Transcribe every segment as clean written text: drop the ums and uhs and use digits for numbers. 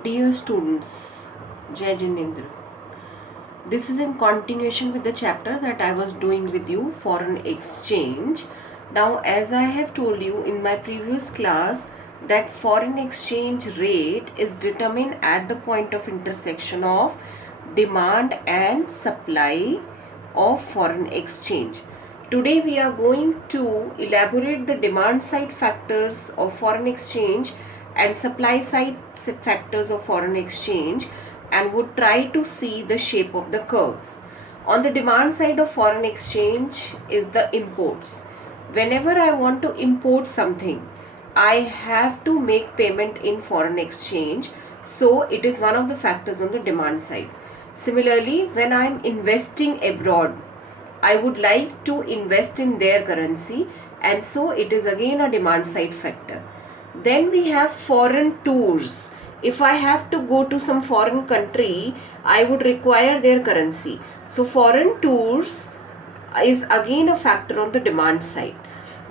Dear students, Jai Jinendra. This is in continuation with the chapter that I was doing with you, foreign exchange. Now, as I have told you in my previous class, that foreign exchange rate is determined at the point of intersection of demand and supply of foreign exchange. Today we are going to elaborate the demand side factors of foreign exchange and supply side factors of foreign exchange, and would try to see the shape of the curves. On the demand side of foreign exchange is the imports. Whenever I want to import something, I have to make payment in foreign exchange, so it is one of the factors on the demand side. Similarly, when I am investing abroad, I would like to invest in their currency, and so it is again a demand side factor. Then we have foreign tours. If I have to go to some foreign country, I would require their currency. So foreign tours is again a factor on the demand side.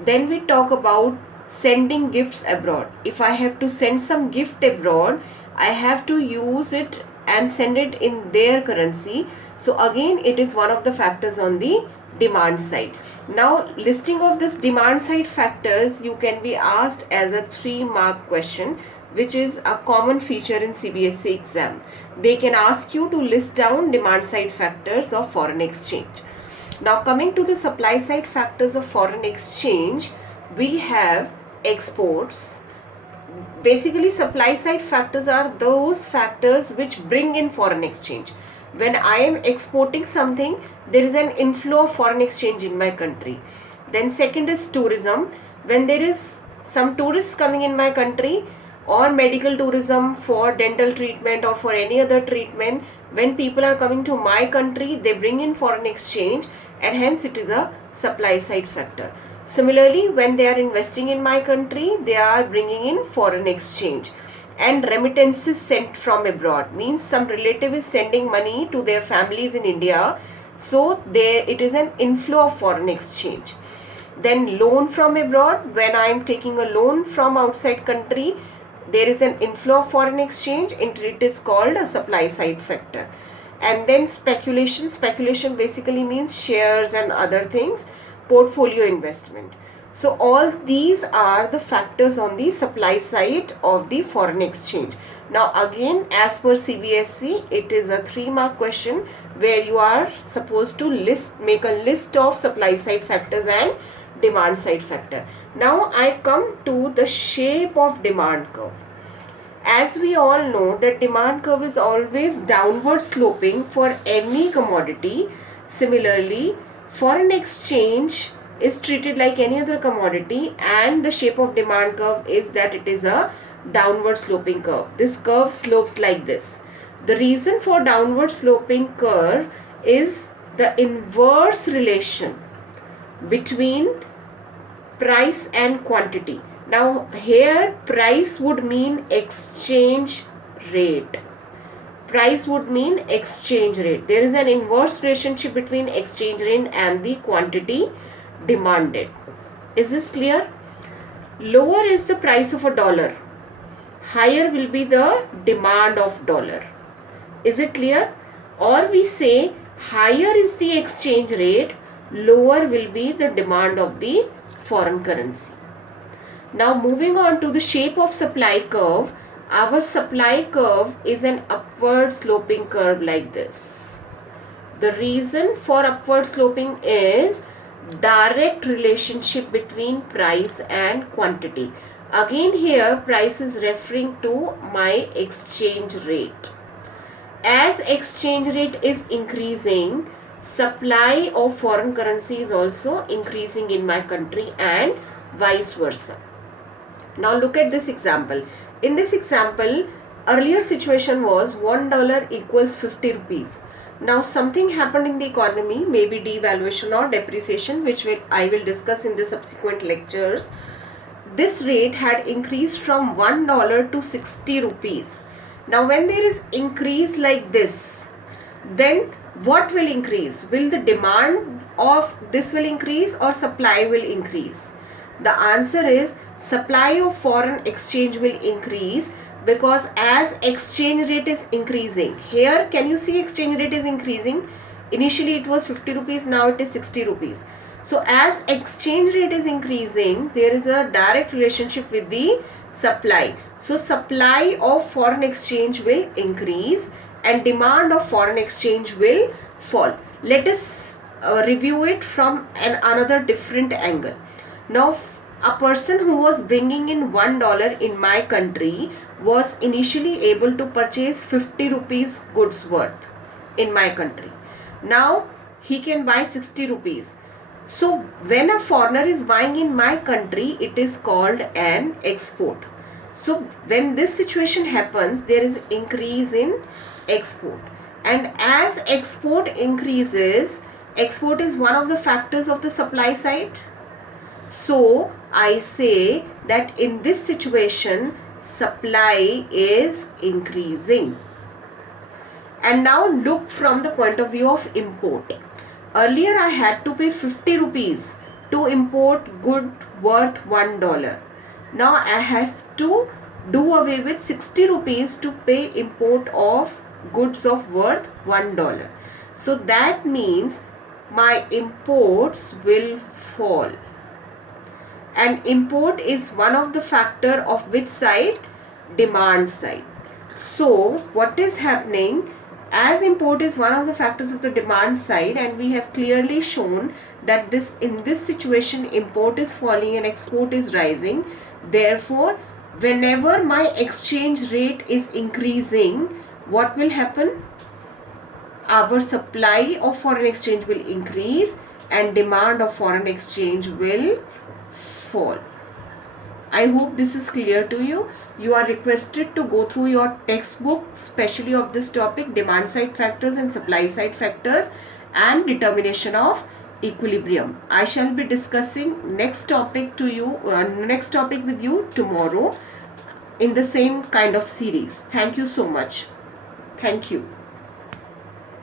Then we talk about sending gifts abroad. If I have to send some gift abroad, I have to use it and send it in their currency. So again, it is one of the factors on the demand side. Now, listing of this demand side factors, you can be asked as a 3-mark question, which is a common feature in CBSE exam. They can ask you to list down demand side factors of foreign exchange. Now, coming to the supply side factors of foreign exchange, we have exports. Basically, supply side factors are those factors which bring in foreign exchange. When I am exporting something, there is an inflow of foreign exchange in my country. Then second is tourism. When there is some tourists coming in my country, or medical tourism for dental treatment or for any other treatment, when people are coming to my country, they bring in foreign exchange, and hence it is a supply side factor. Similarly, when they are investing in my country, they are bringing in foreign exchange. And remittances sent from abroad means some relative is sending money to their families in India, so it is an inflow of foreign exchange. Then loan from abroad, when I am taking a loan from outside country, there is an inflow of foreign exchange, and it is called a supply side factor. And then speculation basically means shares and other things, portfolio investment. So all these are the factors on the supply side of the foreign exchange. Now again, as per CBSE, it is a 3-mark question where you are supposed to make a list of supply side factors and demand side factor. Now I come to the shape of demand curve. As we all know that demand curve is always downward sloping for any commodity. Similarly, foreign exchange is treated like any other commodity, and the shape of demand curve is that it is a downward sloping curve. This curve slopes like this. The reason for downward sloping curve is the inverse relation between price and quantity. Now here price would mean exchange rate. Price would mean exchange rate. There is an inverse relationship between exchange rate and the quantity demanded. Is this clear? Lower is the price of a dollar, higher will be the demand of dollar. Is it clear? Or we say higher is the exchange rate, lower will be the demand of the foreign currency. Now moving on to the shape of supply curve, our supply curve is an upward sloping curve like this. The reason for upward sloping is direct relationship between price and quantity. Again here price is referring to my exchange rate. As exchange rate is increasing, supply of foreign currency is also increasing in my country, and vice versa. Now look at this example. In this example, earlier situation was $1 equals 50 rupees. Now something happened in the economy, maybe devaluation or depreciation, which I will discuss in the subsequent lectures. This rate had increased from $1 to 60 rupees. Now when there is increase like this, then what will increase? Will the demand of this will increase or supply will increase? The answer is supply of foreign exchange will increase, because as exchange rate is increasing, here can you see exchange rate is increasing? Initially it was 50 rupees, now it is 60 rupees. So as exchange rate is increasing, there is a direct relationship with the supply. So supply of foreign exchange will increase and demand of foreign exchange will fall. Let us review it from another different angle. Now a person who was bringing in $1 in my country was initially able to purchase 50 rupees goods worth in my country. Now he can buy 60 rupees. So when a foreigner is buying in my country, it is called an export. So when this situation happens, there is increase in export. And as export increases, export is one of the factors of the supply side. So I say that in this situation, supply is increasing. And now look from the point of view of import. Earlier I had to pay 50 rupees to import good worth $1. Now I have to do away with 60 rupees to pay import of goods of worth $1. So that means my imports will fall. And import is one of the factor of which side? Demand side. So what is happening? As import is one of the factors of the demand side, and we have clearly shown that in this situation import is falling and export is rising. Therefore, whenever my exchange rate is increasing, what will happen? Our supply of foreign exchange will increase and demand of foreign exchange will fall. I hope this is clear to you. You are requested to go through your textbook, especially of this topic, demand side factors and supply side factors and determination of equilibrium. I shall be discussing next topic with you tomorrow in the same kind of series. Thank you so much. Thank you.